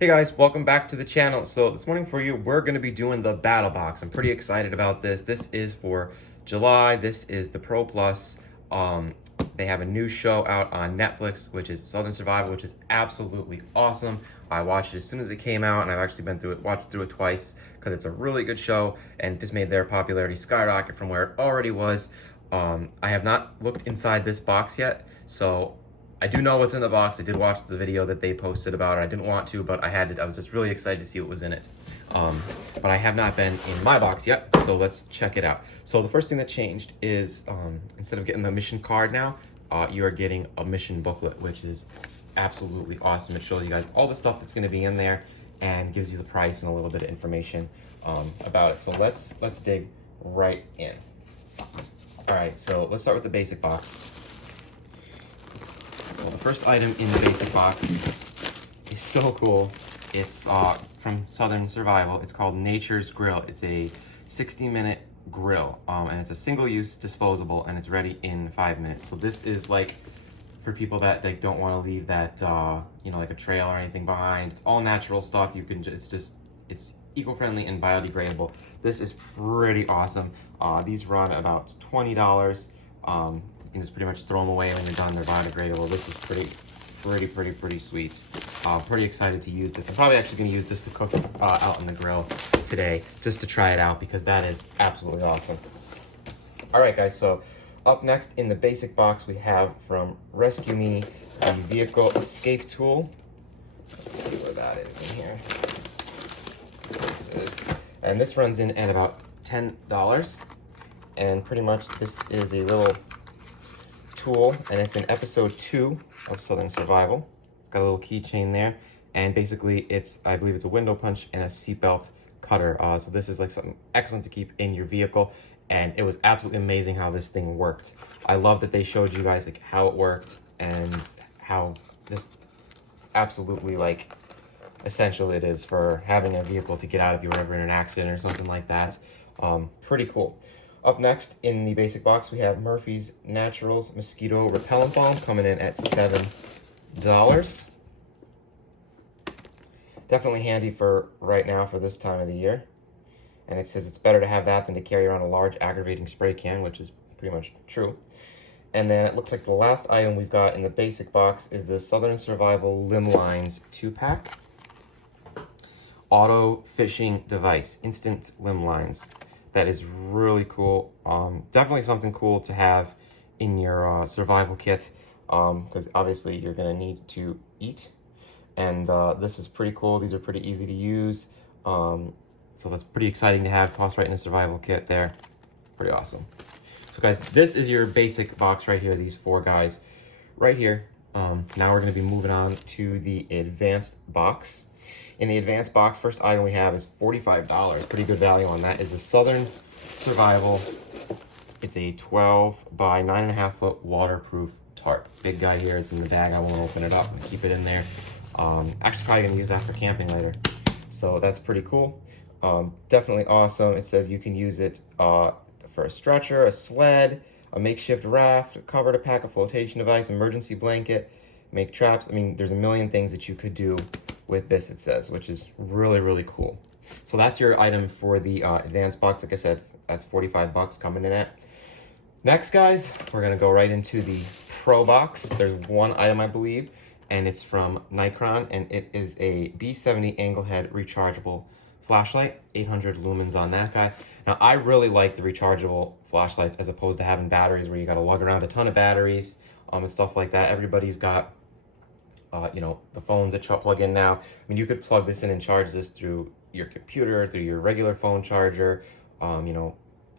Hey guys, welcome back to the channel. So this morning for you, we're going to be doing the Battle Box. I'm pretty excited about this. This is for July. This is the Pro Plus. They have a new show out on Netflix, which is Southern Survival, which is absolutely awesome. I watched it as soon as it came out, and I've actually watched through it twice because it's a really good show, and just made their popularity skyrocket from where it already was. I have not looked inside this box yet, so I do know what's in the box. I did watch the video that they posted about it. I didn't want to, but I had to. I was just really excited to see what was in it. But I have not been in my box yet, so let's check it out. So the first thing that changed is instead of getting the mission card now, you are getting a mission booklet, which is absolutely awesome. It shows you guys all the stuff that's going to be in there and gives you the price and a little bit of information about it. So let's dig right in. All right, so let's start with the basic box. So the first item in the basic box is so cool. It's from Southern Survival. It's called Nature's Grill. It's a 60-minute grill, and it's a single-use disposable, and it's ready in 5 minutes. So this is like for people that they don't want to leave that like a trail or anything behind. It's all natural stuff. You can it's eco-friendly and biodegradable. This is pretty awesome. These run about $20. You can just pretty much throw them away when you're done. They're biodegradable. This is pretty sweet. Pretty excited to use this. I'm probably actually going to use this to cook out on the grill today, just to try it out, because that is absolutely awesome. All right, guys, so up next in the basic box, we have from Rescue Me, the vehicle escape tool. Let's see where that is in here. And this runs in at about $10. And pretty much this is a little tool, and it's in episode 2 of Southern Survival. It's got a little keychain there, and basically I believe it's a window punch and a seatbelt cutter. So this is like something excellent to keep in your vehicle, and it was absolutely amazing how this thing worked. I love that they showed you guys like how it worked and how just absolutely like essential it is for having a vehicle to get out if you were ever in an accident or something like that. Pretty cool. Up next in the basic box, we have Murphy's Naturals Mosquito Repellent Balm coming in at $7. Definitely handy for right now for this time of the year. And it says it's better to have that than to carry around a large aggravating spray can, which is pretty much true. And then it looks like the last item we've got in the basic box is the Southern Survival Limb Lines 2-pack. Auto fishing device, instant limb lines. That is really cool. Definitely something cool to have in your survival kit, because obviously you're going to need to eat. And this is pretty cool. These are pretty easy to use. So that's pretty exciting to have. Toss right in a survival kit there. Pretty awesome. So guys, this is your basic box right here. These 4 guys right here. Now we're going to be moving on to the advanced box. In the advanced box, first item we have is $45. Pretty good value on that. Is the Southern Survival. It's a 12 by 9.5 foot waterproof tarp. Big guy here. It's in the bag. I won't open it up and keep it in there. Actually, probably gonna use that for camping later. So that's pretty cool. Definitely awesome. It says you can use it for a stretcher, a sled, a makeshift raft, a cover to pack a flotation device, emergency blanket, make traps. I mean, there's a million things that you could do with this, it says, which is really cool. So that's your item for the advanced box. Like I said, that's $45 coming in at. Next, guys, we're gonna go right into the Pro box. There's one item, I believe, and it's from Nikon, and it is a B70 angle head rechargeable flashlight, 800 lumens on that guy. Now, I really like the rechargeable flashlights as opposed to having batteries where you gotta lug around a ton of batteries and stuff like that. Everybody's got the phones that plug in now. I mean, you could plug this in and charge this through your computer, through your regular phone charger,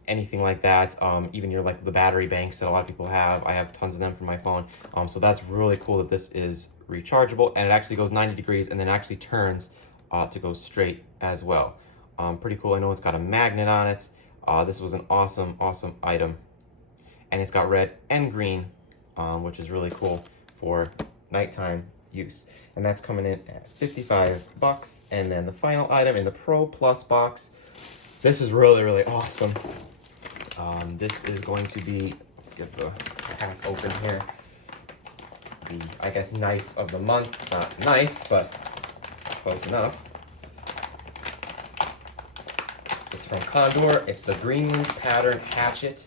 anything like that. Even the battery banks that a lot of people have. I have tons of them for my phone. So that's really cool that this is rechargeable, and it actually goes 90 degrees and then actually turns to go straight as well. Pretty cool. I know it's got a magnet on it. This was an awesome item. And it's got red and green, which is really cool for nighttime use. And that's coming in at $55. And then the final item in the Pro Plus box, this is really awesome. This is going to be, let's get the pack open here. The, I guess, knife of the month. It's not a knife, but close enough. It's from Condor. It's the Greenland pattern hatchet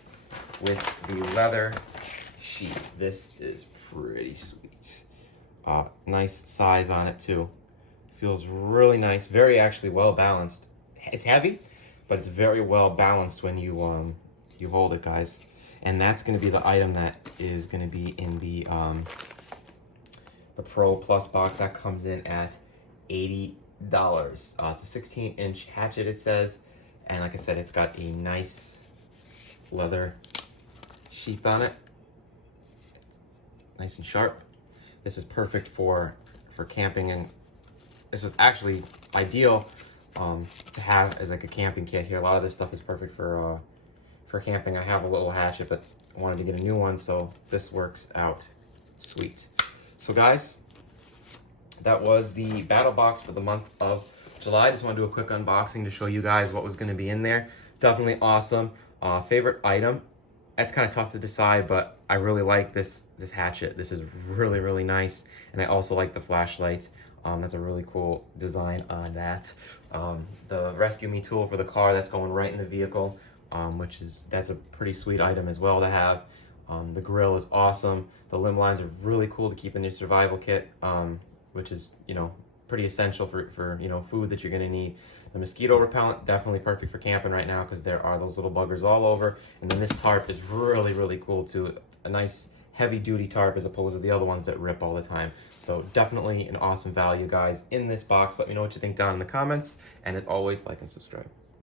with the leather sheath. This is pretty sweet. Nice size on it too. Feels really nice. Very actually well balanced. It's heavy, but it's very well balanced when you you hold it, guys. And that's going to be the item that is going to be in the Pro Plus box. That comes in at $80. It's a 16-inch hatchet, it says. And like I said, it's got a nice leather sheath on it. Nice and sharp. This is perfect for camping, and this was actually ideal to have as like a camping kit here. A lot of this stuff is perfect for camping. I have a little hatchet, but I wanted to get a new one, so this works out sweet. So guys, that was the battle box for the month of July. I just want to do a quick unboxing to show you guys what was going to be in there. Definitely awesome. Favorite item, that's kind of tough to decide, but I really like this hatchet. This is really, really nice, and I also like the flashlight. That's a really cool design on that. The Rescue Me tool for the car, that's going right in the vehicle, that's a pretty sweet item as well to have. The grill is awesome. The limb lines are really cool to keep in your survival kit, which is, you know, pretty essential for you know, food that you're gonna need. The mosquito repellent, definitely perfect for camping right now because there are those little buggers all over. And then this tarp is really, really cool too. A nice heavy duty tarp as opposed to the other ones that rip all the time. So definitely an awesome value, guys, in this box. Let me know what you think down in the comments. And as always, like and subscribe.